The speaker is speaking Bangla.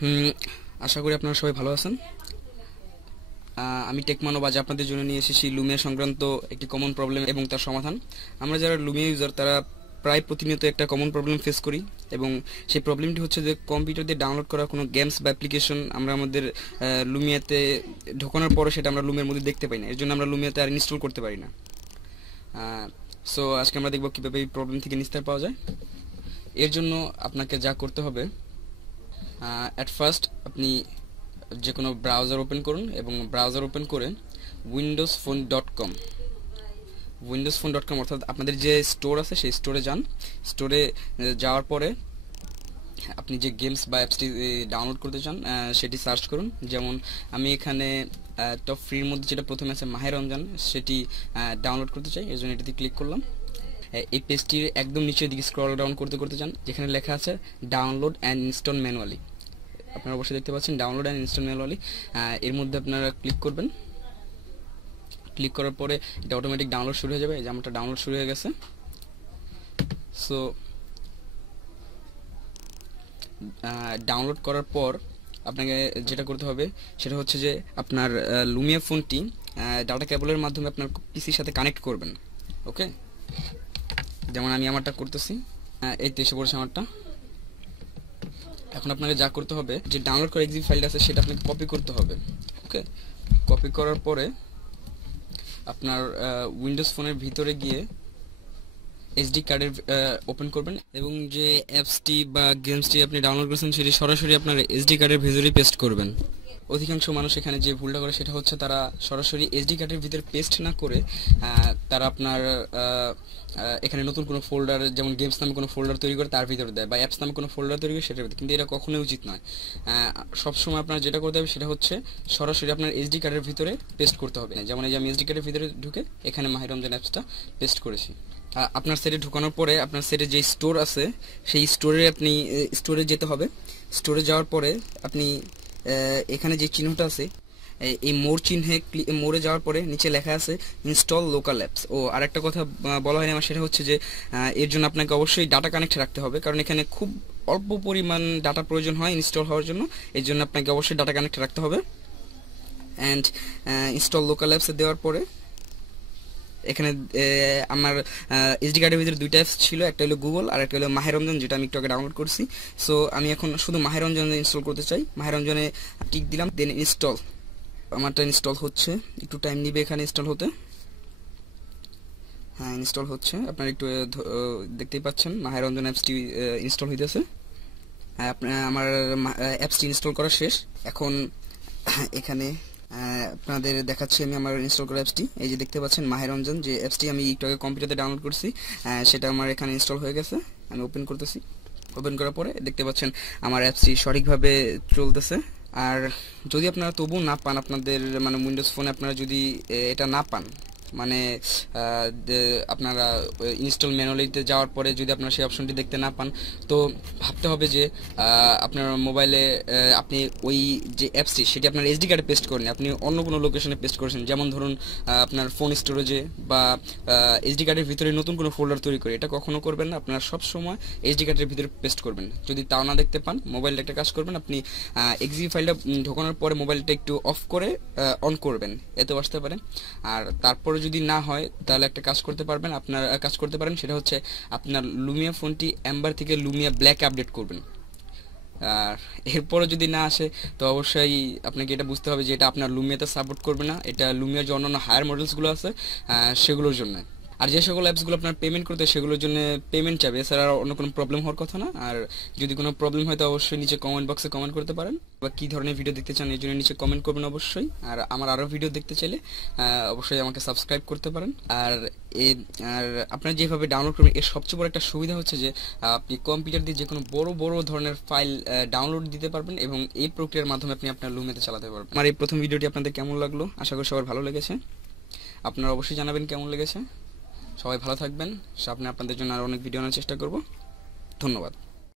হুম, আশা করি আপনারা সবাই ভালো আছেন। আমি টেকমানব আজ আপনাদের জন্য নিয়ে এসেছি লুমিয়া সংক্রান্ত একটি কমন প্রবলেম এবং তার সমাধান। আমরা যারা লুমিয়া ইউজার তারা প্রায় প্রতিনিয়ত একটা কমন প্রবলেম ফেস করি, এবং সেই প্রবলেমটি হচ্ছে যে কম্পিউটার দিয়ে ডাউনলোড করা কোনো গেমস বা অ্যাপ্লিকেশন আমরা আমাদের লুমিয়াতে ঢোকানোর পরে সেটা আমরা লুমিয়ার মধ্যে দেখতে পাই না, এর জন্য আমরা লুমিয়াতে আর ইনস্টল করতে পারি না। সো আজকে আমরা দেখব কীভাবে এই প্রবলেম থেকে নিস্তার পাওয়া যায়। এর জন্য আপনাকে যা করতে হবে, অ্যাট ফার্স্ট আপনি যে কোনো ব্রাউজার ওপেন করুন এবং ব্রাউজার ওপেন করে উইন্ডোজফোন.com অর্থাৎ আপনাদের যে স্টোর আছে সেই স্টোরে যান। স্টোরে যাওয়ার পরে আপনি যে গেমস বা অ্যাপসটি ডাউনলোড করতে চান সেটি সার্চ করুন। যেমন আমি এখানে টপ ফ্রির মধ্যে যেটা প্রথমে আছে মাহে রমজান, সেটি ডাউনলোড করতে চাই, এর জন্য এটাতে ক্লিক করলাম। এই পেজটির একদম নিচের দিকে স্ক্রল ডাউন করতে করতে যান, যেখানে লেখা আছে ডাউনলোড অ্যান্ড ইনস্টল ম্যানুয়ালি। আপনারা অবশ্যই দেখতে পাচ্ছেন ডাউনলোড অ্যান্ড ইনস্টল ম্যানুয়ালি। এর মধ্যে আপনারা ক্লিক করবেন। ক্লিক করার পরে এটা অটোমেটিক ডাউনলোড শুরু হয়ে যাবে। এই যে আমারটা ডাউনলোড শুরু হয়ে গেছে। সো ডাউনলোড করার পর আপনাকে যেটা করতে হবে সেটা হচ্ছে যে আপনার লুমিয়া ফোনটি ডাটা কেবলের মাধ্যমে আপনার পিসির সাথে কানেক্ট করবেন। ওকে, যেমন আমি আমারটা করতেছি। এই তো এসে পড়েছে আমারটা। এখন আপনাকে যা করতে হবে, যে ডাউনলোড করা এক্সিভ ফাইলটা আছে সেটা আপনাকে কপি করতে হবে। ওকে, কপি করার পরে আপনার উইন্ডোজ ফোনের ভিতরে গিয়ে এসডি কার্ডের ওপেন করবেন এবং যে অ্যাপসটি বা গেমসটি আপনি ডাউনলোড করেছেন সেটি সরাসরি আপনার এসডি কার্ডের ভেতরে পেস্ট করবেন। অধিকাংশ মানুষ এখানে যে ভুলটা করে সেটা হচ্ছে তারা সরাসরি এসডি কার্ডের ভিতরে পেস্ট না করে তারা আপনার এখানে নতুন কোনো ফোল্ডার, যেমন গেমস নামে কোনো ফোল্ডার তৈরি করে তার ভিতরে দেয়, বা অ্যাপস নামে কোনো ফোল্ডার তৈরি করে সেটার ভিতরে, কিন্তু এটা কখনোই উচিত নয়। সবসময় আপনার যেটা করতে হবে সেটা হচ্ছে সরাসরি আপনার এসডি কার্ডের ভিতরে পেস্ট করতে হবে। যেমন এই যে আমি এসডি কার্ডের ভিতরে ঢুকে এখানে মাহে রমজান অ্যাপসটা পেস্ট করেছি। আপনার সেটে ঢোকানোর পরে আপনার সেটে যে স্টোর আছে সেই স্টোরে আপনি স্টোরে যেতে হবে। স্টোরে যাওয়ার পরে আপনি এখানে যে চিহ্নটা আছে এই মোর চিহ্নে মোরে যাওয়ার পরে নিচে লেখা আছে ইনস্টল লোকাল অ্যাপস। ও আরেকটা কথা বলা হয়নি আমার, সেটা হচ্ছে যে এর জন্য আপনাকে অবশ্যই ডাটা কানেক্ট রাখতে হবে, কারণ এখানে খুব অল্প পরিমাণ ডাটা প্রয়োজন হয় ইনস্টল হওয়ার জন্য। এর জন্য আপনাকে অবশ্যই ডাটা কানেক্ট রাখতে হবে। অ্যান্ড ইনস্টল লোকাল অ্যাপসে দেওয়ার পরে এখানে আমার এসডি কার্ডের ভিতরে দুইটা অ্যাপস ছিল, একটা হলো গুগল আর একটা হলো মাহে রমজান, যেটা আমি একটু আগে ডাউনলোড করছি। সো আমি এখন শুধু মাহে রমজানে ইনস্টল করতে চাই। মাহে রমজানে টিক দিলাম, দেন ইনস্টল। আমারটা ইনস্টল হচ্ছে, একটু টাইম নিবে এখানে ইনস্টল হতে। হ্যাঁ, ইনস্টল হচ্ছে, আপনারা একটু দেখতেই পাচ্ছেন মাহে রমজান অ্যাপসটি ইনস্টল হইতেছে। হ্যাঁ, আমার অ্যাপসটি ইনস্টল করা শেষ। এখন এখানে আপনাদের দেখাচ্ছি আমি আমার ইনস্টল করা অ্যাপসটি। এই যে দেখতে পাচ্ছেন মাহে রমজান, যে অ্যাপসটি আমি একটু আগে কম্পিউটারে ডাউনলোড করছি সেটা আমার এখানে ইনস্টল হয়ে গেছে। আমি ওপেন করতেছি। ওপেন করার পরে দেখতে পাচ্ছেন আমার অ্যাপসটি সঠিকভাবে চলতেছে। আর যদি আপনারা তবুও না পান, আপনাদের মানে উইন্ডোজ ফোনে আপনারা যদি এটা না পান, মানে আপনারা ইনস্টল ম্যানুয়ালিতে যাওয়ার পরে যদি আপনারা সেই অপশনটি দেখতে না পান, তো ভাবতে হবে যে আপনার মোবাইলে আপনি ওই যে অ্যাপসটি সেটি আপনার এসডি কার্ডে পেস্ট করেন, আপনি অন্য কোনো লোকেশনে পেস্ট করেছেন। যেমন ধরুন আপনার ফোন স্টোরেজে বা এসডি কার্ডের ভিতরে নতুন কোনো ফোল্ডার তৈরি করে, এটা কখনো করবেন না। আপনারা সব সময় এসডি কার্ডের ভিতরে পেস্ট করবেন। যদি তাও না দেখতে পান, মোবাইলটা একটা কাজ করবেন, আপনি এক্সি ফাইলটা ঢোকানোর পরে মোবাইলটা একটু অফ করে অন করবেন, এতেও আসতে পারে। আর তারপরে যদি না হয় তাহলে একটা কাজ করতে পারবেন, আপনার কাজ করতে পারেন, সেটা হচ্ছে আপনার লুমিয়া ফোনটি অ্যাম্বার থেকে লুমিয়া ব্ল্যাক আপডেট করবেন। আর এরপরে যদি না আসে তো অবশ্যই আপনাকে এটা বুঝতে হবে যে এটা আপনার লুমিয়াতে সাপোর্ট করবে না, এটা লুমিয়ার যে অন্যান্য হায়ার মডেলসগুলো আছে সেগুলোর জন্য। আর যে সকল অ্যাপসগুলো আপনার পেমেন্ট করতে সেগুলোর জন্য পেমেন্ট চাবে, এছাড়া অন্য কোনো প্রবলেম হওয়ার কথা না। আর যদি কোনো প্রবলেম হয় তো অবশ্যই নিচে কমেন্ট বক্সে কমেন্ট করতে পারেন, বা কী ধরনের ভিডিও দেখতে চান এই জন্য নিচে কমেন্ট করবেন অবশ্যই। আর আমার আরও ভিডিও দেখতে চাইলে অবশ্যই আমাকে সাবস্ক্রাইব করতে পারেন। আর আর আপনারা যেভাবে ডাউনলোড করবেন, এর সবচেয়ে বড় একটা সুবিধা হচ্ছে যে আপনি কম্পিউটার দিয়ে যে কোনো বড় বড় ধরনের ফাইল ডাউনলোড দিতে পারবেন, এবং এই প্রক্রিয়ার মাধ্যমে আপনি আপনার লুমিয়াতে চালাতে পারবেন। আমার এই প্রথম ভিডিওটি আপনাদের কেমন লাগলো, আশা করি সবার ভালো লেগেছে। আপনারা অবশ্যই জানাবেন কেমন লেগেছে। সবাই ভালো থাকবেন। সামনে আপনাদের জন্য আরও অনেক ভিডিও আনার চেষ্টা করব। ধন্যবাদ।